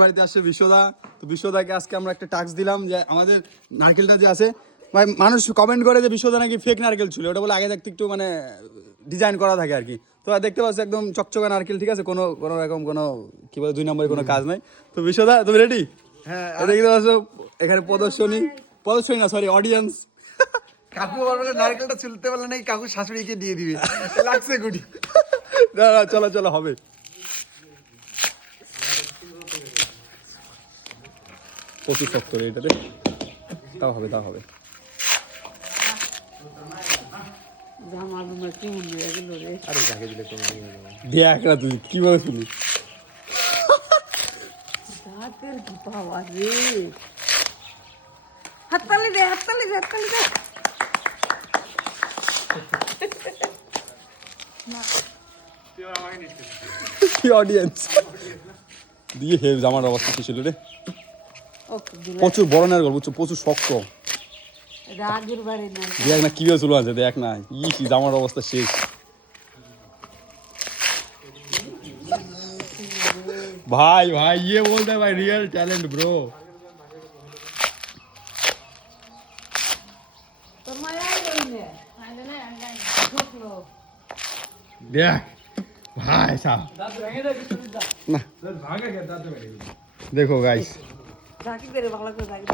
বাড়িতে আসছে বিশ্বদা। তো বিশ্বদাকে আজকে আমরা একটা টাস্ক দিলাম যে আমাদের নারকেলটা যে আছে ভাই, মানুষ কমেন্ট করে যে বিশ্বদা নাকি ফেক নারকেল ছিল, ওটা বলে আগে থাকতে একটু মানে ডিজাইন করা থাকে আর কি। তো দেখতে পাচ্ছ একদম চকচকা নারকেল, ঠিক আছে, কোনো কোনো রকম কোনো কি বলে 2 নম্বরে কোনো কাজ নাই। তো বিশ্বদা তুমি রেডি? হ্যাঁ। দেখতে পাচ্ছ এখানে প্রদর্শনী না সরি অডিয়েন্স। কাকু বলবে নারকেলটা চুলতে পারলে নাকি কাকু শাশুড়িকে দিয়ে দিবে, লাগছে গুটি। না না চলো চলো হবে। প্রচুর শক্ত রে এটাতে, তাও হবে তাও হবে। আরে যাকে দিলে কোনো দেখ না তুই কি বলে শুনি। হাততালি দে। কি অডিয়েন্স দিয়ে হে জামার অবস্থা কি ছিল রে। প্রচুর বড় নারকেল বুঝছো, প্রচুর শক্ত। দেখ না কিভাবে চলে আছে, দেখ না জামার অবস্থা শেষ। ভাই ভাই ये बोलते हैं भाई रियल टैलेंट ब्रो। देख भाई साहब ना देखो गाइस।